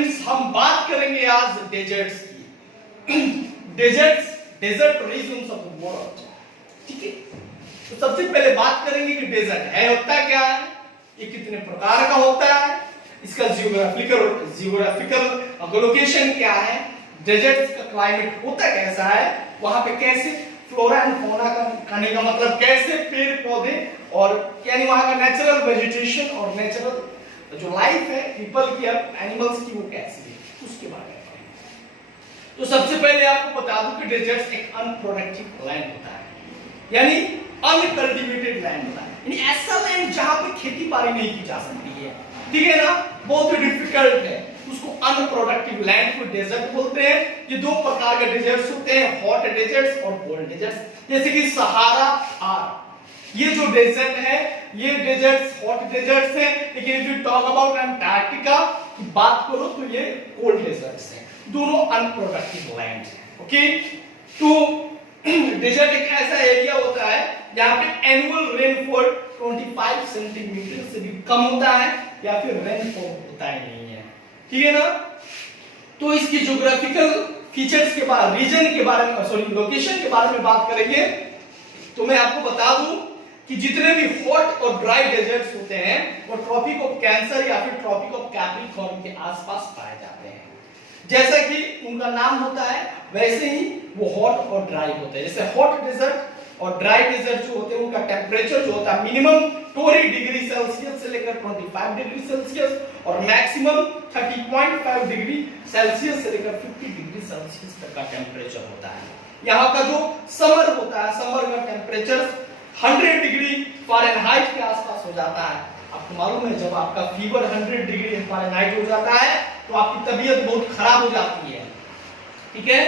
Students हम बात करेंगे आज डेजर्ट्स की। Desert regions of the world, ठीक है। तो सबसे पहले बात करेंगे कि डेजर्ट है होता क्या है, ये कितने प्रकार का होता है, इसका जियोग्राफिकल लोकेशन क्या है, डेजर्ट्स का क्लाइमेट होता कैसा है, वहां पे कैसे फ्लोरा एंड फौना का कहने का मतलब कैसे पेड़ पौधे और यानी वहां का नेचुरल वेजिटेशन और नेचुरल जो लाइफ है पीपल की एनिमल्स की वो कैसी है, उसके बारे में। तो सबसे पहले आपको बता दूं कि डेजर्ट्स एक अनप्रोडक्टिव लैंड होता है, यानी अनकल्टिवेटेड लैंड होता है, यानी ऐसा लैंड जहां पे खेती बाड़ी नहीं की जा सकती है, ठीक है ना, बहुत डिफिकल्ट है, उसको अनप्रोडक्टिव लैंड को डेजर्ट बोलते हैं। ये दो प्रकार के डेजर्ट्स होते हैं, हॉट डेजर्ट्स और कोल्ड डेजर्ट्स। जैसे कि सहारा ये जो डेजर्ट है ये डेजर्ट्स हॉट डेजर्ट्स है, लेकिन if you talk about Antarctica की बात करो तो ये कोल्ड डेजर्ट्स है, दोनों अनप्रोडक्टिव लैंड है। ओके, तो डेजर्ट एक ऐसा एरिया होता है जहां पे एनुअल रेनफॉल 25 सेंटीमीटर से भी कम होता है या फिर रेनफॉल होता ही नहीं है, ठीक है ना। तो इसकी ज्योग्राफिकल फीचर्स के बारे रीजन के बारे में सॉरी लोकेशन के बारे में बात करेंगे तो मैं आपको बता दूं कि जितने भी हॉट और ड्राई डेजर्ट्स होते हैं वो ट्रॉपिक ऑफ कैंसर या फिर ट्रॉपिक ऑफ कैप्रिकॉर्न के आसपास पाए जाते हैं। जैसा कि उनका नाम होता है वैसे ही वो हॉट और ड्राई होते हैं। जैसे हॉट डेजर्ट और ड्राई डेजर्ट जो होते हैं उनका टेम्परेचर जो होता है मिनिमम 20 डिग्री सेल्सियस से लेकर 25 डिग्री सेल्सियस और मैक्सिमम 30.5 डिग्री सेल्सियस से लेकर 50 डिग्री सेल्सियस तक का टेम्परेचर होता है। यहाँ का जो समर होता है, समर का टेम्परेचर 100 डिग्री फ़ारेनहाइट के आसपास हो जाता है। आपको मालूम है जब आपका फीवर 100 डिग्री फ़ारेनहाइट हो जाता है तो आपकी तबीयत बहुत खराब हो जाती है, ठीक है।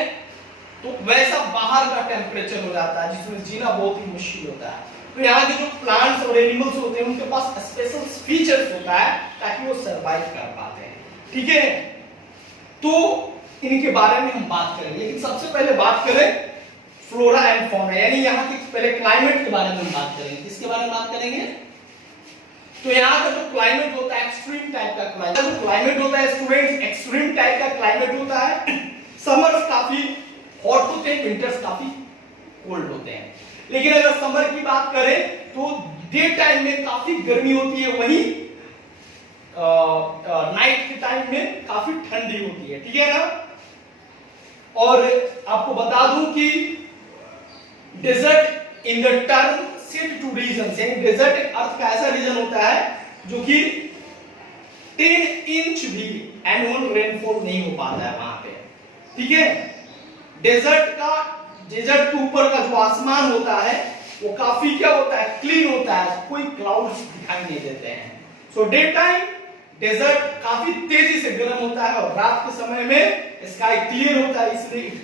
तो वैसा बाहर का टेम्परेचर हो जाता है जिसमें जीना बहुत ही मुश्किल होता है। तो यहाँ के जो प्लांट्स और एनिमल्स होते हैं उनके पास स्पेशल फीचर्स होता है ताकि वो सरवाइव कर पाते हैं, ठीक है। तो इनके बारे में हम बात करेंगे, लेकिन सबसे पहले बात करें फ्लोरा एंड फौना, यानी यहाँ के पहले क्लाइमेट के बारे में हम बात करेंगे। किसके बारे में बात करेंगे? तो यहाँ का जो क्लाइमेट होता है एक्सट्रीम टाइप का क्लाइमेट होता है स्टूडेंट्स, एक्सट्रीम टाइप का क्लाइमेट होता है। समर्स काफी हॉट होते हैं, विंटर्स काफी कोल्ड होते हैं। लेकिन अगर समर की बात करें तो डे टाइम में काफी गर्मी होती है, वहीं नाइट के टाइम में काफी ठंडी होती है, ठीक है ना। और आपको बता दूं कि desert in the term set to region, यानी डेजर्ट एक अर्थ का ऐसा रीजन होता है जो कि 10 इंच भी एनुअल रेनफॉल नहीं हो पाता है वहां पे, ठीक है। डेजर्ट के ऊपर का जो आसमान होता है वो काफी क्या होता है, क्लीन होता है, कोई क्लाउड्स दिखाई नहीं देते हैं। सो डे टाइम डेजर्ट काफी तेजी से गर्म होता है और रात के समय में स्काई क्लियर होता है, इसलिए it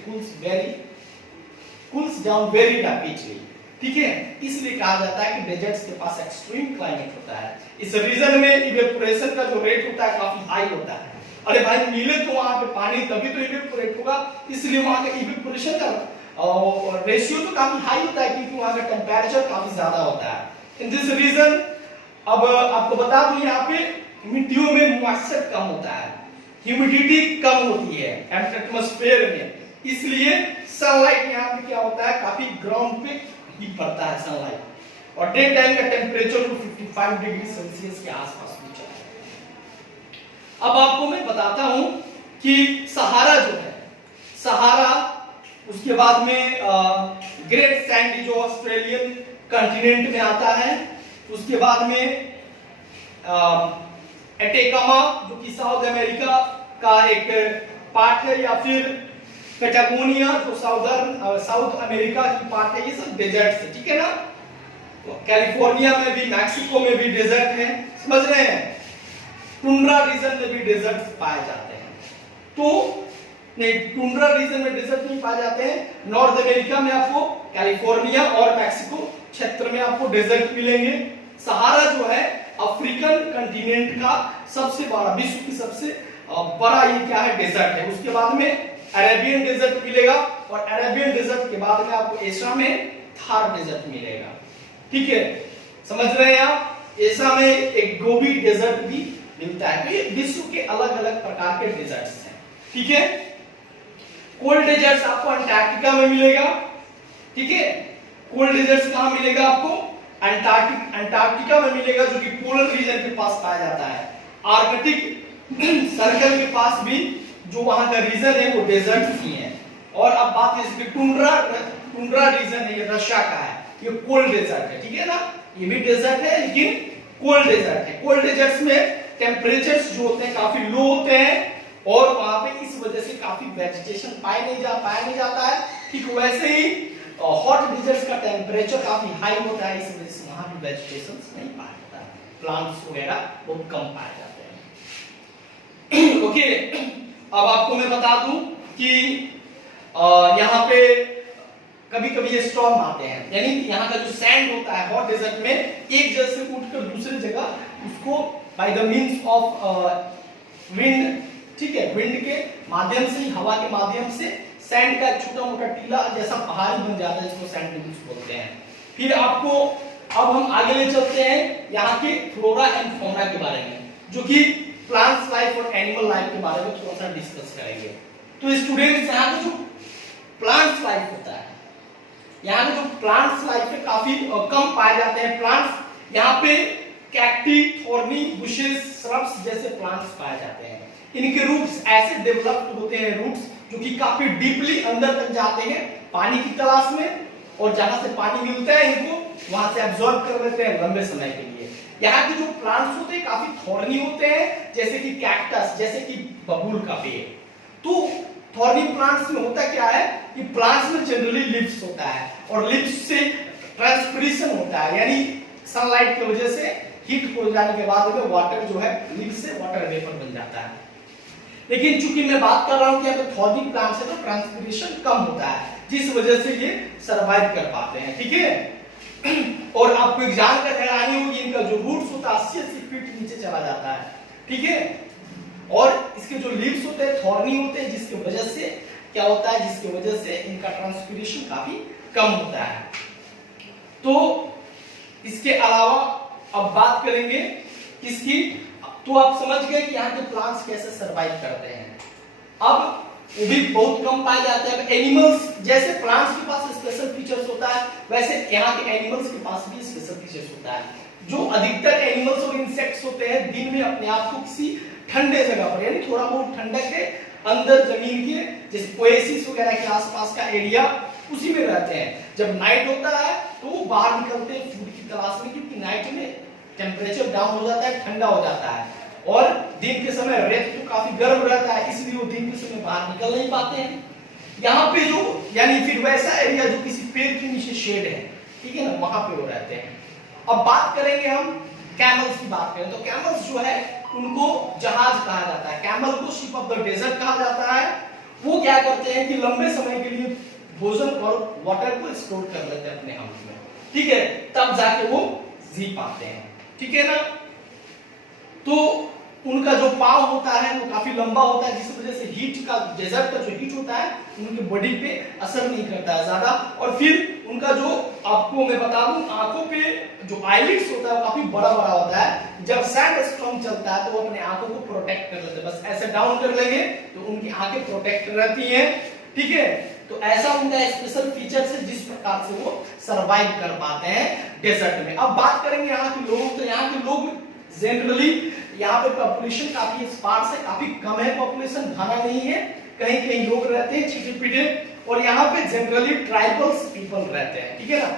cools down very rapidly, ठीक है। इसलिए कहा जाता है कि डेजर्ट्स के पास एक्सट्रीम क्लाइमेट होता है। इस रीजन में इवेपोरेशन का जो रेट होता है काफी हाई होता है। अरे भाई मिले तो वहां पे पानी तभी तो इवेपोरेट होगा, इसलिए वहां का इवेपोरेशन का रेशियो तो काफी हाई होता है क्योंकि वहां का टेम्परेचर काफी ज्यादा होता है। इन दिस रीजन अब आपको बता दूं यहाँ पे मिट्टियों में मॉइस्चर कम होता है, ह्यूमिडिटी कम होती है एटमॉस्फेयर में, इसलिए सनलाइट यहाँ पे क्या होता है काफी ग्राउंड पे ही पड़ता है सनलाइट, और डे टाइम का टेम्परेचर 55 डिग्री सेल्सियस के आसपास भी चला है। अब आपको मैं बताता हूं कि सहारा जो है, सहारा उसके बाद में ग्रेट सैंडी जो ऑस्ट्रेलियन कंटिनेंट में आता है, उसके बाद में एटेकामा जो कि साउथ अमेरिका का एक पार्ट है, या फिर पैटागोनिया जो साउथ अमेरिका की पार्ट है, ये सब डेजर्ट है, ठीक है ना। तो कैलिफोर्निया में भी, मैक्सिको में भी डेजर्ट है, समझ रहे हैं। टुंड्रा रीजन में भी डेजर्ट पाए जाते हैं। तो नहीं, टुंड्रा रीजन में डेजर्ट नहीं पाए जाते हैं। नॉर्थ अमेरिका में आपको कैलिफोर्निया और मैक्सिको क्षेत्र में आपको डेजर्ट मिलेंगे। सहारा जो है अफ्रीकन कंटिनेंट का सबसे बड़ा, विश्व की सबसे बड़ा ये क्या है, डेजर्ट है। उसके बाद में अरेबियन डेजर्ट मिलेगा और अरेबियन डेजर्ट के बाद में आपको एशिया में थार डेजर्ट मिलेगा, ठीक है, समझ रहे हैं आप। एशिया में एक गोबी डेजर्ट भी मिलता है। तो ये विश्व के अलग अलग प्रकार के डेजर्ट्स हैं, ठीक है। कोल्ड डेजर्ट्स आपको अंटार्कटिका में मिलेगा, ठीक है। कोल्ड डेजर्ट्स कहां मिलेगा आपको? अंटार्कटिका में मिलेगा, जो कि पोलर रीजन के पास पाया जाता है। आर्कटिक सर्कल के पास भी जो वहां का रीजन है वो डेजर्ट्स ही है। और अब बात है इसकी टुंड्रा रीजन है, ये रशिया का है, ये कोल्ड डेजर्ट है, ठीक है ना। ये भी डेजर्ट है लेकिन कोल्ड डेजर्ट है। कोल्ड डेजर्ट्स में टेम्परेचर्स जो होते हैं काफी लो होते हैं और वहां पे इस वजह से काफी वेजिटेशन पाया नहीं जाता है। ठीक वैसे ही हॉट डेजर्ट्स का टेम्परेचर काफी हाई होता है, इस वजह से वहां भी वेजिटेशन नहीं पाया जाता है, प्लांट्स वगैरह बहुत कम पाए जाते हैं। ओके, अब आपको मैं बता दूं कि यहाँ पे कभी कभी ये स्टॉर्म आते हैं, यानी यहाँ का जो सैंड होता है हॉट डेजर्ट में एक जगह से उठकर दूसरी जगह उसको by the means of wind, ठीक है, विंड के माध्यम से, हवा के माध्यम से सैंड का छोटा मोटा टीला जैसा पहाड़ बन जाता है, इसको सैंड ड्यून्स बोलते हैं। फिर आपको अब हम आगे ले चलते हैं यहाँ के फ्लोरा एंड फौना के बारे में, जो कि प्लांट्स लाइफ और एनिमल लाइफ के बारे में थोड़ा सा डिस्कस करेंगे। तो स्टूडेंट्स, यहाँ का जो प्लांट्स लाइफ होता है, यहाँ के जो प्लांट्स लाइफ है काफी कम पाए जाते हैं प्लांट्स। यहाँ पे कैक्टी, थॉर्नी, बुशेस, श्रब्स जैसे प्लांट्स पाए जाते हैं। इनके रूट्स ऐसे डेवलप्ड होते हैं, रूट्स जो कि काफी डीपली अंदर तक जाते हैं पानी की तलाश में, और जहां से पानी मिलता है इनको वहां से एब्जॉर्ब कर लेते हैं लंबे समय के लिए। यहाँ के जो प्लांट्स होते हैं काफी थॉर्नी होते हैं, जैसे कि कैक्टस, जैसे कि बबूल का पेड़। तो थॉर्नी प्लांट्स में होता क्या है कि प्लांट्स में जनरली लिव्स होता है और लिव्स से ट्रांसपिरेशन होता है, यानी सनलाइट की वजह से हीट हो जाने के बाद में वाटर जो है लिव्स से वाटर वेपर बन जाता है। लेकिन चूंकि मैं बात कर रहा हूं कि यहाँ पे थॉर्नी प्लांट्स है तो ट्रांसपिरेशन कम होता है, जिस वजह से ये सरवाइव कर पाते हैं, ठीक है। और आपको एक जानकर हैरानी होगी, इनका जो रूट्स होता है 80 फीट नीचे चला जाता है, ठीक है। और इसके जो लीव्स होते हैं थॉर्नी होते हैं, जिसकी वजह से क्या होता है, जिसकी वजह से इनका ट्रांसपिरेशन काफी कम होता है। तो इसके अलावा अब बात करेंगे किसकी, तो आप समझ गए कि यहाँ के प्लांट्स कैसे सरवाइव करते हैं। अब वो भी बहुत कम पाए जाते हैं। एनिमल्स, जैसे प्लांट्स के पास स्पेशल फीचर्स होता है, वैसे यहाँ के एनिमल्स के पास भी स्पेशल फीचर्स होता है। जो अधिकतर एनिमल्स और इंसेक्ट्स होते हैं दिन में अपने आप को किसी ठंडे जगह पर, यानी थोड़ा बहुत ठंडक के अंदर जमीन के जैसे ओएसिस वगैरह के आसपास का एरिया, उसी में रहते हैं। जब नाइट होता है तो वो बाहर निकलते हैं फूड की तलाश में, क्योंकि नाइट में टेम्परेचर डाउन हो जाता है, ठंडा हो जाता है, और दिन के समय रेत तो काफी गर्म रहता है, इसलिए वो दिन के समय बाहर निकल नहीं पाते हैं। यहाँ पे जो यानी फिर वैसा एरिया जो किसी पेड़ के नीचे शेड है, ठीक है ना, वहां पे वो रहते हैं। अब बात करेंगे हम कैमल्स की बात करें तो कैमल्स जो है उनको जहाज कहा जाता है, कैमल को शिप ऑफ द डेजर्ट कहा जाता है। वो क्या करते हैं कि लंबे समय के लिए भोजन और वाटर को स्टोर कर लेते हैं अपने हाउस में, ठीक है, तब जाके वो जी पाते हैं, ठीक है ना। तो उनका जो पाँव होता है वो काफी लंबा होता है, जिस वजह से हीट का, डेजर्ट का जो हीट होता है उनकी बॉडी पे असर नहीं करता है ज्यादा। और फिर उनका जो, आपको मैं बता दूं, आंखों पे जो आईलिड्स होता है वो काफी बड़ा बड़ा होता है। जब सैंड स्टॉर्म चलता है तो वो अपने आंखों को प्रोटेक्ट कर लेते हैं, बस ऐसे डाउन कर लेंगे तो उनकी आंखें प्रोटेक्ट रहती हैं, ठीक है। तो ऐसा उनका स्पेशल फीचर है जिस प्रकार से वो सरवाइव कर पाते हैं डेजर्ट में। अब बात करेंगे यहाँ के लोगों, तो यहाँ के लोग जनरली, यहाँ पे पॉपुलेशन काफी स्पार्स है, काफी कम है पॉपुलेशन, घना नहीं है, कहीं कहीं लोग रहते हैं छिटे पिटे, और यहाँ पे जनरली ट्राइबल्स पीपल रहते हैं, ठीक है ना।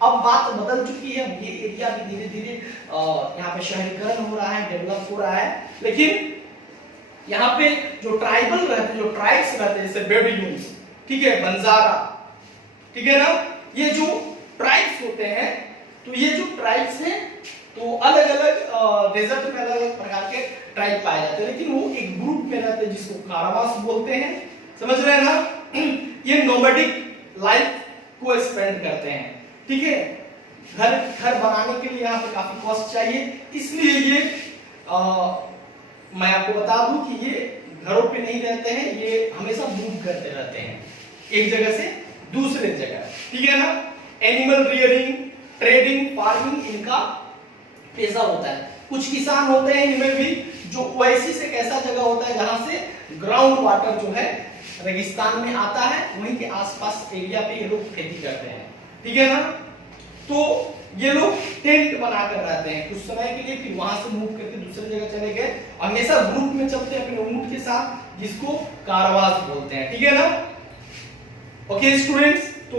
अब बात बदल चुकी है, ये एरिया भी धीरे धीरे यहाँ पे शहरीकरण हो रहा है, डेवलप हो रहा है, लेकिन यहाँ पे जो ट्राइबल रहते हैं, जो ट्राइब्स रहते हैं, जैसे बेडूइन्स, ठीक है, बंजारा, ठीक है ना, ये जो ट्राइब्स होते हैं, तो ये जो ट्राइब्स हैं तो अलग अलग डेजर्ट में अलग अलग प्रकार के ट्राइब पाए जाते हैं, लेकिन वो एक ग्रुप में रहते हैं जिसको कारवास बोलते हैं, समझ रहे हैं ना। ये नोमैडिक लाइफ को स्पेंड करते हैं, ठीक है। घर बनाने के लिए यहाँ पे काफी कॉस्ट चाहिए, इसलिए ये मैं आपको बता दूं कि ये घरों पे नहीं रहते हैं, ये हमेशा मूव करते रहते हैं एक जगह से दूसरे जगह, ठीक है ना। एनिमल रियरिंग, ट्रेडिंग, फार्मिंग इनका पेशा होता है। कुछ किसान होते हैं इनमें भी जो ओएसिस एक ऐसा जगह होता है जहां से ग्राउंड वाटर जो है रेगिस्तान में आता है, वहीं के आसपास एरिया पे ये लोग खेती करते हैं, ठीक है ना। तो ये लोग टेंट बनाकर रहते हैं कुछ समय के लिए, फिर वहां से मूव करके दूसरी जगह चले गए, हमेशा ग्रुप में चलते हैं अपने ऊंट के साथ, जिसको कारवास बोलते हैं, ठीक है ना। ओके स्टूडेंट्स, तो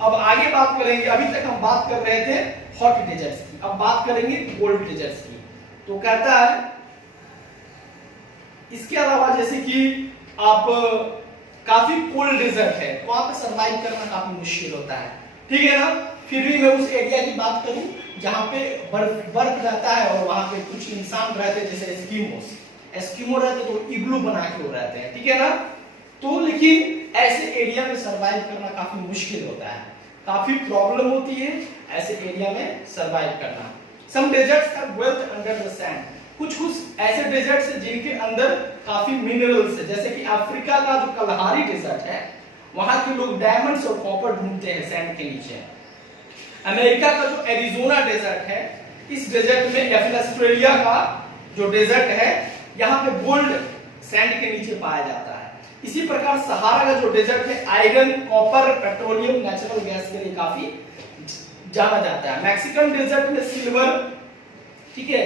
अब आगे बात करेंगे। अभी तक हम बात कर रहे थे हॉट डेजर्ट्स की, अब बात करेंगे कोल्ड डेजर्ट्स की। तो कहता है इसके अलावा जैसे कि आप काफी कोल्ड डेजर्ट है, वहां पे सरवाइव करना काफी मुश्किल होता है, ठीक है ना। फिर भी मैं उस एरिया की बात करूं जहां पे बर्फ रहता है और वहां पे कुछ इंसान रहते हैं, जैसे एस्किमो रहते तो इग्लू बना के वो रहते हैं, ठीक है ना। तो लेकिन ऐसे एरिया में सरवाइव करना काफी मुश्किल होता है, काफी प्रॉब्लम होती है ऐसे एरिया में सरवाइव करना। Some deserts are wealth under the sand, कुछ ऐसे डेजर्ट्स हैं जिनके अंदर काफी मिनरल्स है, जैसे कि अफ्रीका का जो कलहारी डेजर्ट है, वहां के लोग डायमंड्स और कॉपर ढूंढते हैं सैंड के नीचे। अमेरिका का जो एरिजोना डेजर्ट है, इस डेजर्ट में, या फिर ऑस्ट्रेलिया का जो डेजर्ट है, यहाँ पे गोल्ड सैंड के नीचे पाया जाता है। इसी प्रकार सहारा का जो डेजर्ट है, iron, copper, petroleum, natural gas के लिए काफी जाना जाता है। मैक्सिकन डेजर्ट में सिल्वर, ठीक है,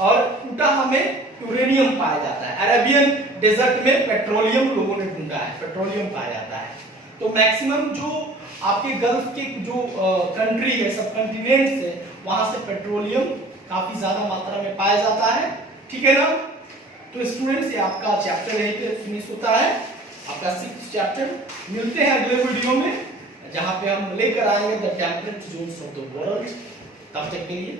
और उटाह में यूरेनियम पाया जाता है। अरेबियन डेजर्ट में पेट्रोलियम लोगों ने ढूंढा है, पेट्रोलियम पाया जाता है। तो मैक्सिमम जो आपके गल्फ के जो कंट्री है, सब कंटिनेंट्स है, वहां से पेट्रोलियम काफी ज्यादा मात्रा में पाया जाता है, ठीक है ना। तो स्टूडेंट्स, ये आपका चैप्टर यहीं पे फिनिश होता है, आपका 6th चैप्टर। मिलते हैं अगले वीडियो में, जहां पे हम लेकर आएंगे the temperate zones of the world. तब तक के लिए